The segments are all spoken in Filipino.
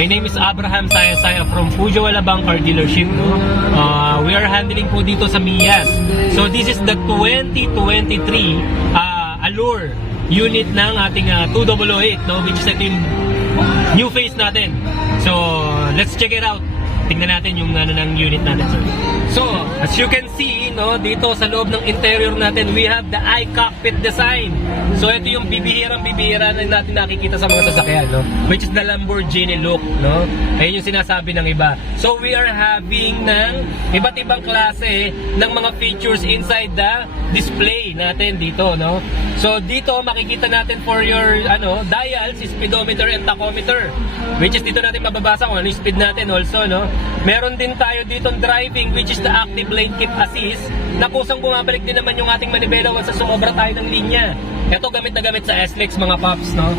My name is Abraham Saya from Peugeot Alabang Car Dealership. No? We are handling po dito sa Miyas. So this is the 2023 Allure unit ng ating 2008, no? Which is ito yung new face natin. So let's check it out. Tingnan natin yung ng unit natin, sir. So, as you can see, no, dito sa loob ng interior natin, we have the iCockpit design. So, ito yung bibihira na natin nakikita sa mga sasakyan, no? Which is the Lamborghini look, no? Ayun yung sinasabi ng iba. So, we are having ng iba't ibang klase ng mga features inside the display natin dito, no? So, dito makikita natin for your dials, speedometer and tachometer. Which is dito natin mababasa kung ano yung speed natin also, no? Meron din tayo ditong driving, which is the active lane keep assist, na kusang bumabalik din naman yung ating manibela once sa sumobra tayo ng linya. Ito gamit na gamit sa SLEX mga paps, no?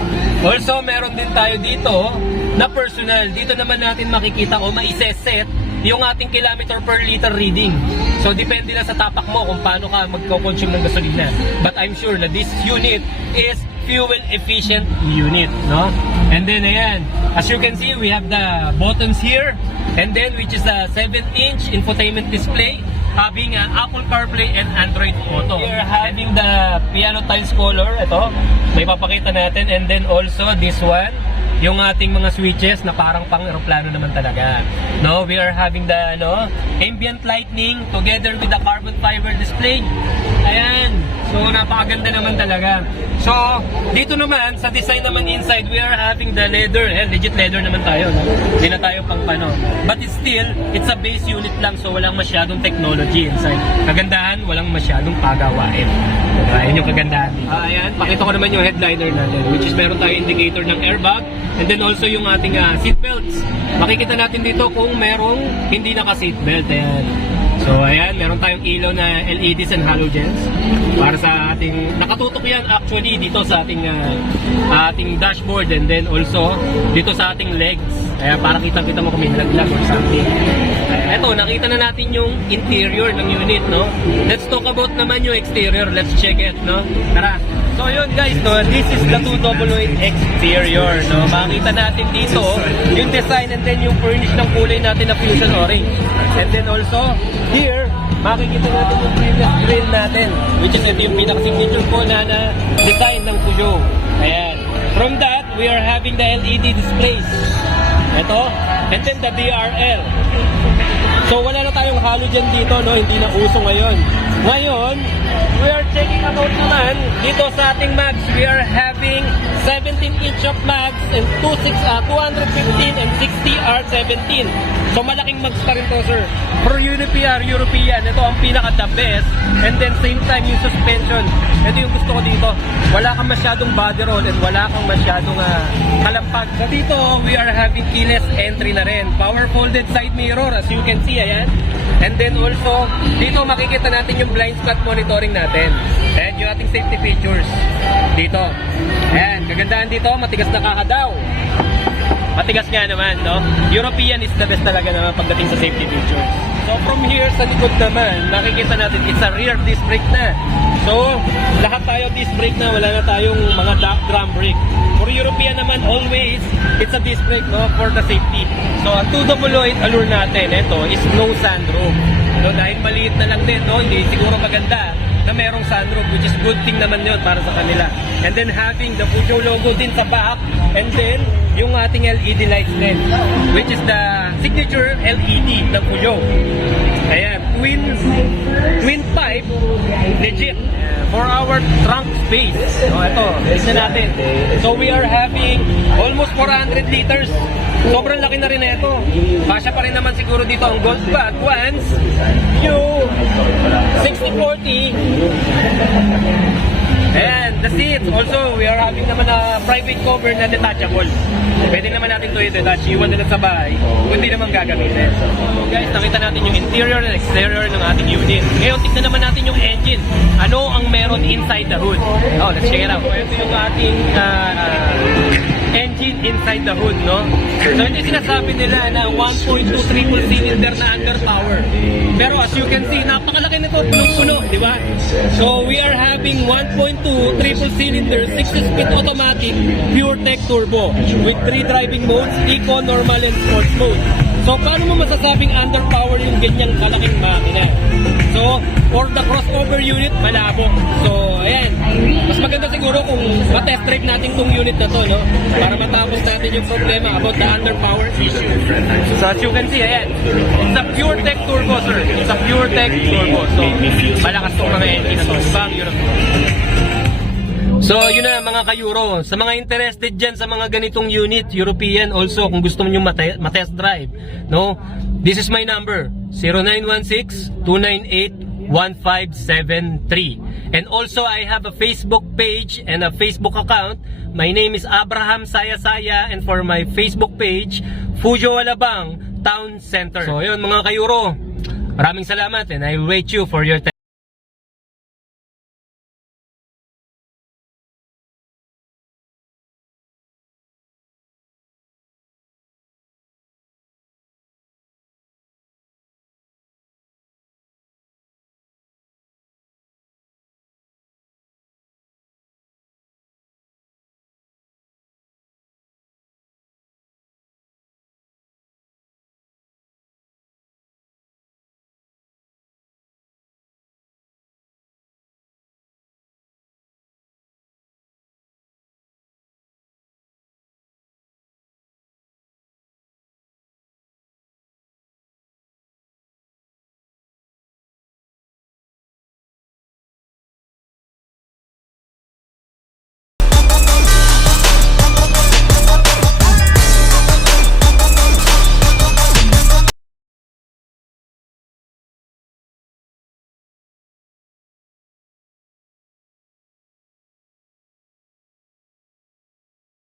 Also, meron din tayo dito na personal. Dito naman natin makikita o maiseset yung ating kilometer per liter reading. So, depende na sa tapak mo kung paano ka magko-consume ng gasolina. But I'm sure na this unit is fuel efficient unit, no? And then ayan, as you can see, we have the buttons here, and then which is a 7-inch infotainment display having Apple CarPlay and Android Auto. We are having the piano tiles color, ito, may papakita natin, and then also this one, yung ating mga switches na parang pang-aeroplano naman talaga. No, we are having the ambient lighting together with the carbon fiber display. Ayan. So napakaganda naman talaga. So dito naman sa design naman inside, we are having the leather, legit leather naman tayo, no? Hindi na tayo pang pano. But it's a base unit lang, so walang masyadong technology inside. Kagandahan, walang masyadong pagawain. Ayan yung kagandahan dito. Ayan, pakita ko naman yung headliner natin, which is meron tayo indicator ng airbag, and then also yung ating seat belts. Makikita natin dito kung merong hindi naka-seatbelt. Ayan. So ayan, meron tayong ilaw na LEDs and halogens para sa ating, nakatutok yan actually dito sa ating dashboard, and then also dito sa ating legs. Kaya para kitang-kita mo kung may nalaglag or something. Eto, nakita na natin yung interior ng unit, no? Let's talk about naman yung exterior. Let's check it, no? Tara. So yun guys, no, this is the 2008 exterior, no. Makita natin dito yung design and then yung furnish ng kulay natin na fusion orange. And then also here, makikita natin yung previous grill natin, which is ito yung pinaka-signature po na design ng Peugeot. Ayan. From that, we are having the LED displays. Ito, and then the DRL. So wala na tayong halogen dito, no? Hindi na uso ngayon. Ngayon, we are checking about naman dito sa ating mags. We are having 17-inch of mags and 215 and 60 R17. So malaking mags pa rin to, sir. For European, ito ang pinaka-the best. And then same time yung suspension. Ito yung gusto ko dito. Wala kang masyadong body roll and wala kang masyadong kalampag. So dito, we are having keyless entry na rin. Power folded side mirror, as you can see, ayan. And then also, dito makikita natin yung blind spot monitoring natin. And yung ating safety features dito. Ayan, kagandahan dito, matigas na kakadaw. Matigas nga naman, no? European is the best talaga naman pagdating sa safety features. So from here sa likod naman, makikita natin it's a rear disc brake na. So, lahat tayo disc brake na, wala na tayong mga drum brake. For European naman, always, it's a disc brake, no, for the safety. So, ang 2008 Allure natin, ito, is no sunroof. No, dahil maliit na lang din, no, hindi siguro maganda na merong sunroof, which is good thing naman yun para sa kanila. And then having the Peugeot logo din sa back, and then yung ating LED lights din, which is the signature LED ng Peugeot. Ayan, twin pipe, legit, for our trunk space. So ito, tignan natin. So we are having almost 400 liters. Sobrang laki na rin ito. Kasya pa rin naman siguro dito ang gold bag once yung 6040. And the seats, also, we are having naman a private cover na detachable. Pwede naman natin ito i-detach, iwan na lang sa bahay, kung hindi naman gagamitin. So guys, nakita natin yung interior and exterior ng ating unit. Ngayon, tignan naman natin yung engine. Ano ang meron inside the hood? Oh, let's check it out. So, ito yung ating engine inside the hood, no? So ito yung sinasabi nila na 1.2 triple cylinder na underpower. Pero as you can see, napakalaki nito, punong-puno, di ba? So we are having 1.2 triple cylinder 6-speed automatic pure tech turbo with 3 driving modes, eco, normal, and sports mode. So paano mo masasabing underpower yung ganyang kalaking makina? So for the crossover unit, malabo. So ayan, mas maganda siguro kung ma-test drive natin tong unit na to, no? Para matapos natin yung problema about the underpower issue. So as you can see, ayan, it's a pure tech turbo, sir. It's a pure tech turbo. So malakas tong mga engine na to. Diba ang Euro? So yun na mga ka-Euro, sa mga interested dyan sa mga ganitong unit, European also, kung gusto nyo matest drive, no? This is my number, 0916-298-1573. And also I have a Facebook page and a Facebook account. My name is Abraham Saya-Saya, and for my Facebook page, Fujo Alabang Town Center. So yun mga ka-Euro, maraming salamat, and I wait you for your